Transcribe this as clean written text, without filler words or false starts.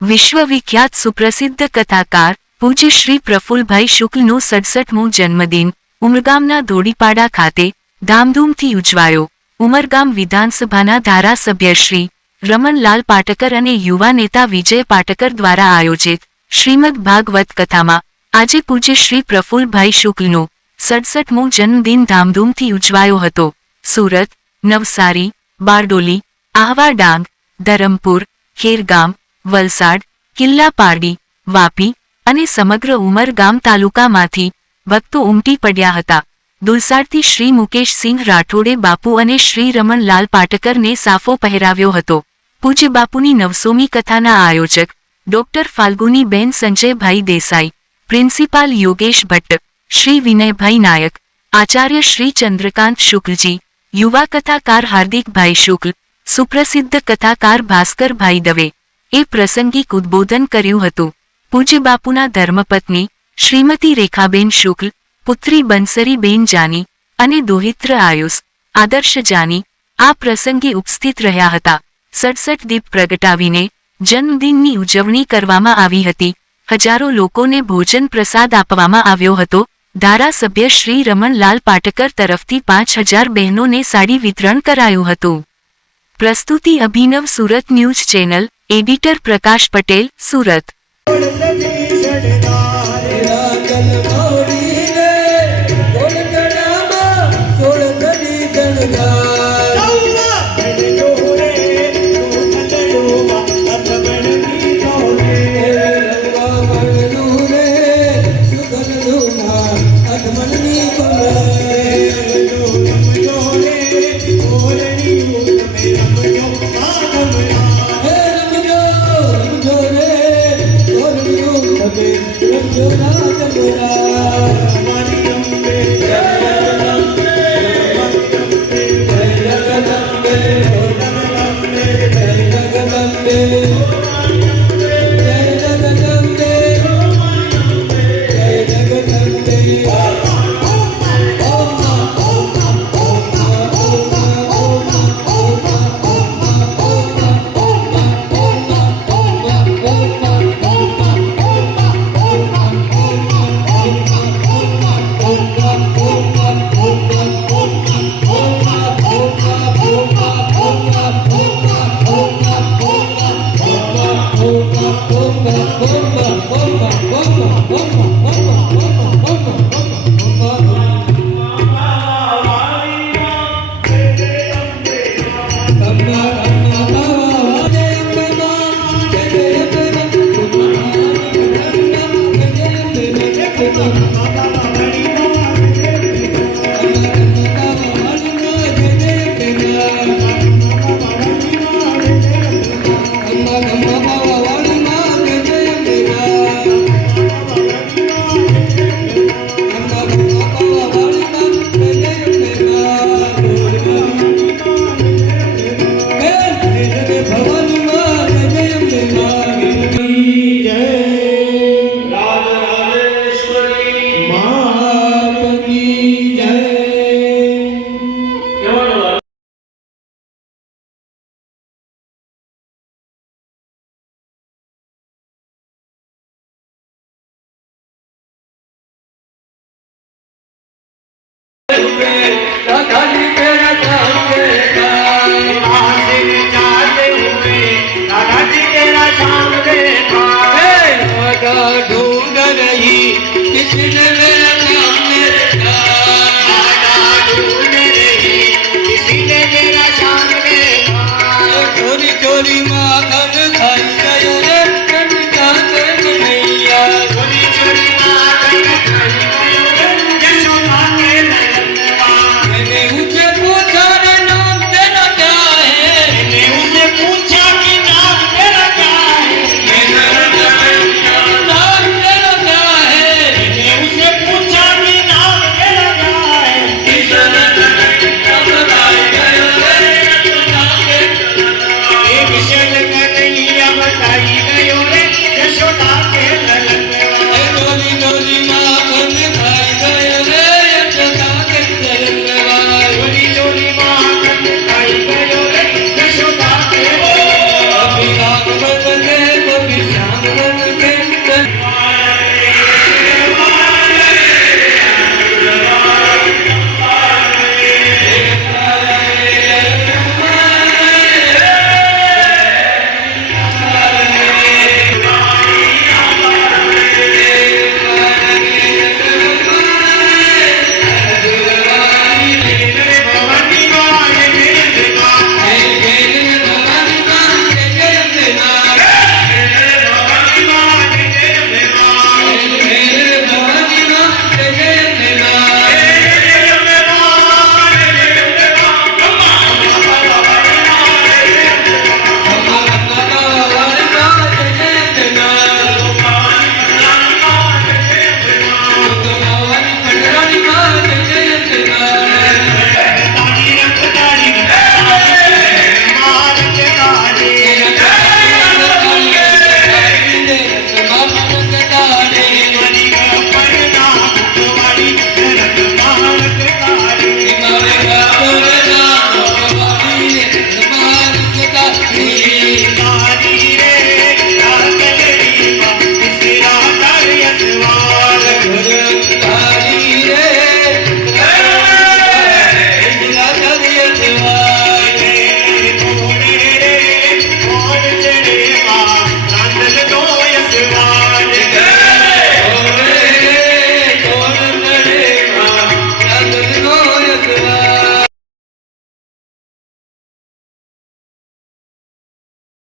વિશ્વવિખ્યાત સુપ્રસિદ્ધ કથાકાર પૂજ્ય શ્રી પ્રફુલ્લભાઈ શુક્લનો 67મો જન્મદિન ઉમરગામના ધોડીપાડા ખાતે ધામધૂમથી ઉજવાયો। ઉમરગામ વિધાનસભાના ધારાસભ્ય શ્રી રમણલાલ પાટકર અને યુવા નેતા વિજય પાટકર દ્વારા આયોજિત શ્રીમદ ભાગવત કથામાં આજે પૂજ્ય શ્રી પ્રફુલ્લભાઈ શુક્લનો 67મો જન્મદિન ધામધૂમથી ઉજવાયો હતો। સુરત, નવસારી, બારડોલી, આહવા ડાંગ, ધરમપુર, ખેરગામ, વલસાડ, કિલ્લા પારડી, વાપી અને સમગ્ર ઉમરગામ તાલુકામાંથી ભક્તો ઉમટી પડ્યા હતા। દુલસાડથી શ્રી મુકેશસિંહ રાઠોડે બાપુ અને શ્રી રમણલાલ પાટકરને સાફો પહેરાવ્યો હતો। પૂજ્ય બાપુની 900મી કથાના આયોજક ડોક્ટર ફાલ્ગુનીબેન સંજયભાઈ દેસાઈ, પ્રિન્સિપાલ યોગેશ ભટ્ટ, શ્રી વિનયભાઈ નાયક, આચાર્ય શ્રી ચંદ્રકાંત શુક્લજી, યુવા કથાકાર હાર્દિકભાઈ શુક્લ, સુપ્રસિદ્ધ કથાકાર ભાસ્કરભાઈ દવે એ પ્રાસંગિક ઉદ્બોધન કર્યું હતું। પૂજ્ય બાપુના ધર્મપત્ની શ્રીમતી રેખાબેન શુક્લ, પુત્રી બંસરીબેન જાની અને દોહિત્ર આયુષ આદર્શ જાની આ પ્રસંગે ઉપસ્થિત રહ્યા હતા। 67 દીપ પ્રગટાવીને જન્મદિનની ઉજવણી કરવામાં આવી હતી। હજારો લોકોને ભોજન પ્રસાદ આપવામાં આવ્યો હતો। ધારાસભ્ય શ્રી રમણલાલ પાટકર તરફથી 5000 બહેનોને સાડી વિતરણ કરાયું હતું। પ્રસ્તુતિ અભિનવ સુરત ન્યૂઝ ચેનલ, એડિટર પ્રકાશ પટેલ, સુરત। चोरी माखन खाई